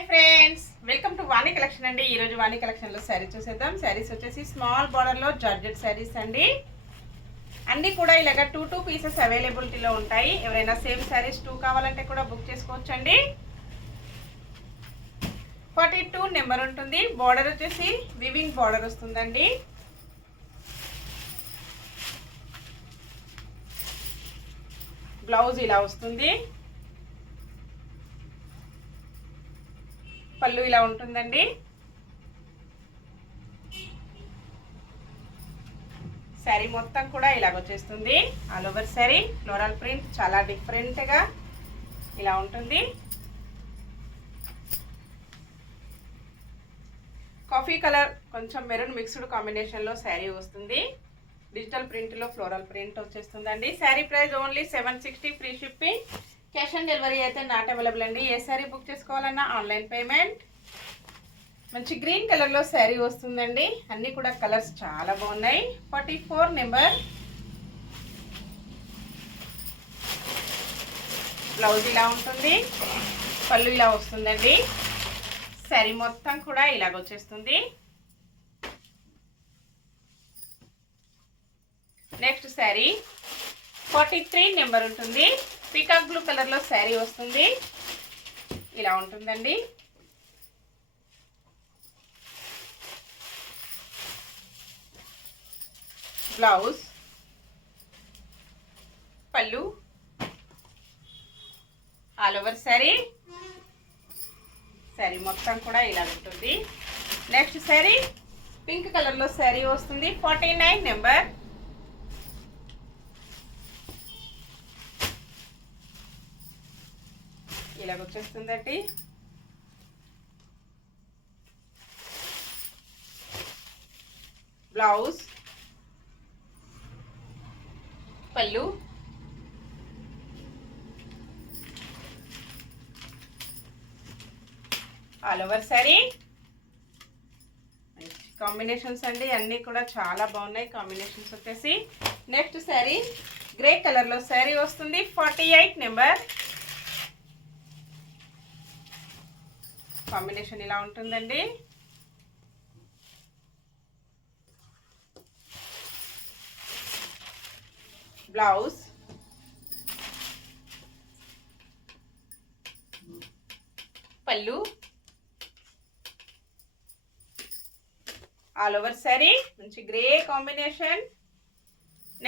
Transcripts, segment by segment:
Hi friends, welcome to వాణి కలెక్షన్ అండి. ఈరోజు వాణి కలెక్షన్లో శారీస్ చూసేద్దాం. శారీస్ వచ్చేసి స్మాల్ బార్డర్లో జార్జెట్ శారీస్ అండి. అన్నీ కూడా ఇలాగ 2 పీసెస్ అవైలబిలిటీలో ఉంటాయి. ఎవరైనా సేమ్ శారీస్ 2 కావాలంటే కూడా బుక్ చేసుకోవచ్చండి. 42 నెంబర్ ఉంటుంది. బార్డర్ వచ్చేసి వివింగ్ బార్డర్ వస్తుందండి. బ్లౌజ్ ఇలా వస్తుంది. పళ్ళు ఇలా ఉంటుందండి. శారీ మొత్తం కూడా ఇలాగ వచ్చేస్తుంది. All over sari floral print చాలా డిఫరెంట్గా ఇలా ఉంటుంది. కాఫీ కలర్ కొంచెం మెరూన్ మిక్స్డ్ కాంబినేషన్లో శారీ వస్తుంది. డిజిటల్ ప్రింట్లో ఫ్లోరల్ ప్రింట్ వచ్చేస్తుందండి. Sari price only 760, free shipping. Cash on delivery అయితే నాట్ అవైలబుల్ అండి. ఏ శారీ బుక్ చేసుకోవాలన్నా ఆన్లైన్ పేమెంట్. మంచి గ్రీన్ కలర్లో శారీ వస్తుందండి. అన్నీ కూడా కలర్స్ చాలా బాగున్నాయి. 44 నెంబర్. బ్లౌజ్ ఇలా ఉంటుంది. పళ్ళు ఇలా వస్తుందండి. శారీ మొత్తం కూడా ఇలాగ వచ్చేస్తుంది. నెక్స్ట్ శారీ 43 నెంబర్ ఉంటుంది. పీకాక్ బ్లూ కలర్లో శారీ వస్తుంది. ఇలా ఉంటుందండి. బ్లౌజ్, పళ్ళు, ఆల్ ఓవర్ శారీ మొత్తం కూడా ఇలా ఉంటుంది. నెక్స్ట్ శారీ పింక్ కలర్లో శారీ వస్తుంది. 49 నెంబర్. ఇలాగ వచ్చేస్తుందండి. బ్లౌజ్, పళ్ళు, ఆల్ ఓవర్ శారీ. కాంబినేషన్స్ అండి, అన్నీ కూడా చాలా బాగున్నాయి కాంబినేషన్స్ వచ్చేసి. నెక్స్ట్ శారీ గ్రే కలర్లో శారీ వస్తుంది. 48 నెంబర్. కాంబినేషన్ ఇలా ఉంటుందండి. బ్లౌజ్, పళ్ళు, ఆల్ ఓవర్ శారీ మంచి grey combination.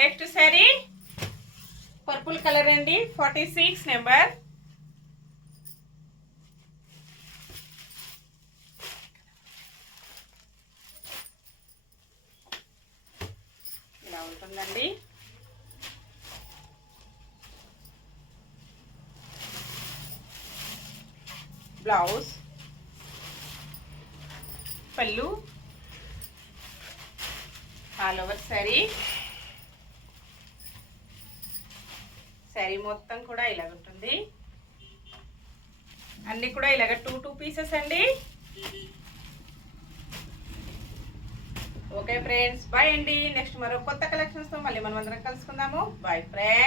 Next sari purple colour అండి. 46 నెంబర్. ఇలా ఉంటుందండి. బ్లౌజ్, పళ్ళు, ఆల్ ఓవర్ శారీ మొత్తం కూడా ఇలాగ ఉంటుంది. అన్నీ కూడా ఇలాగ 2 పీసెస్ అండి. ఓకే ఫ్రెండ్స్, బాయ్ అండి. నెక్స్ట్ మరో కొత్త కలెక్షన్స్తో మళ్ళీ మనం అందరం కలుసుకుందాము. Bye friends.